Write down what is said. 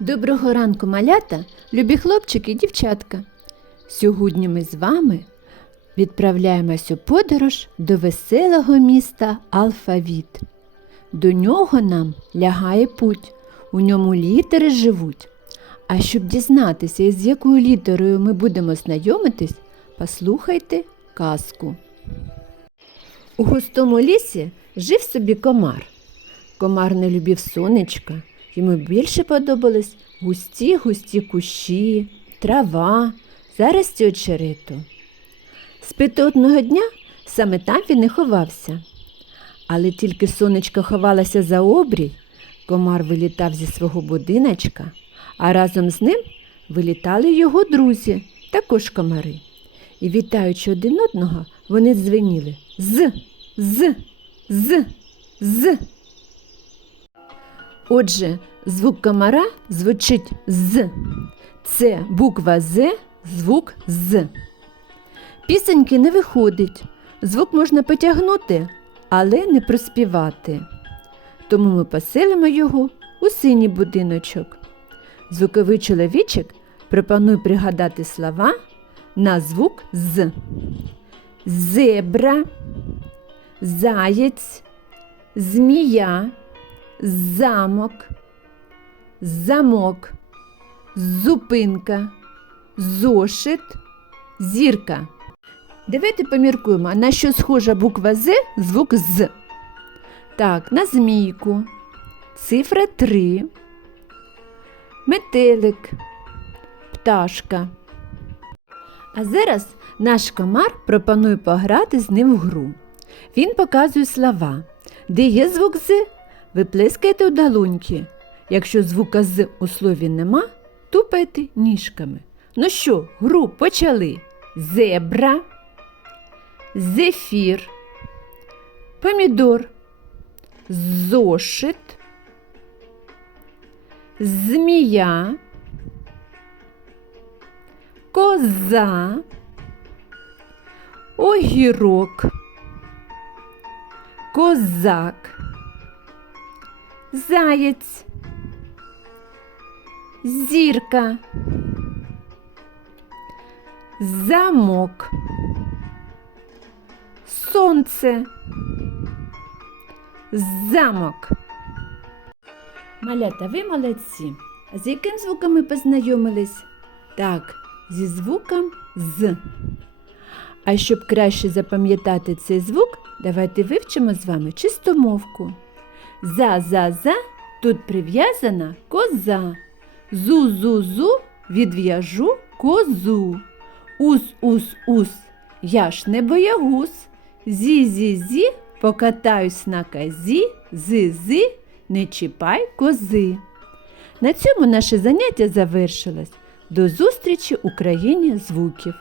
Доброго ранку, малята, любі хлопчики і дівчатка. Сьогодні ми з вами відправляємось у подорож до веселого міста Алфавіт. До нього нам лягає путь, у ньому літери живуть. А щоб дізнатися, із якою літерою ми будемо знайомитись, послухайте казку. У густому лісі жив собі комар. Комар не любив сонечка, йому більше подобались густі густі кущі, трава, зарості очерету. Спити одного дня саме там він і ховався. Але тільки сонечко ховалося за обрій, комар вилітав зі свого будиночка, а разом з ним вилітали його друзі, також комари. І вітаючи один одного, вони дзвеніли з, з, з, з. Отже, звук комара звучить з. Це буква З, звук з. Пісеньки не виходить. Звук можна потягнути, але не проспівати. Тому ми поселимо його у синій будиночок. Звуковий чоловічок пропонує пригадати слова на звук з. Зебра, заєць, змія, замок, замок, зупинка, зошит, зірка. Давайте поміркуємо, на що схожа буква З, звук з. Так, на змійку, цифра 3, метелик, пташка. А зараз наш комар пропонує пограти з ним в гру. Він показує слова. Де є звук з, ви плескаєте у долоньки. Якщо звука з у слові нема, тупайте ніжками. Ну що, гру почали. Зебра, зефір, помідор, зошит, змія, коза, огірок, козак, заєць, зірка, замок, сонце, замок. Малята, ви молодці. А з яким звуком ми познайомились? Так, зі звуком з. А щоб краще запам'ятати цей звук, давайте вивчимо з вами чистомовку. За-за-за тут прив'язана коза. Зу-зу-зу відв'яжу козу. Ус-ус-ус, я ж не боягуз. Зі-зі-зі покатаюсь на казі, зи-зи, не чіпай кози. На цьому наше заняття завершилось. До зустрічі у країні звуків.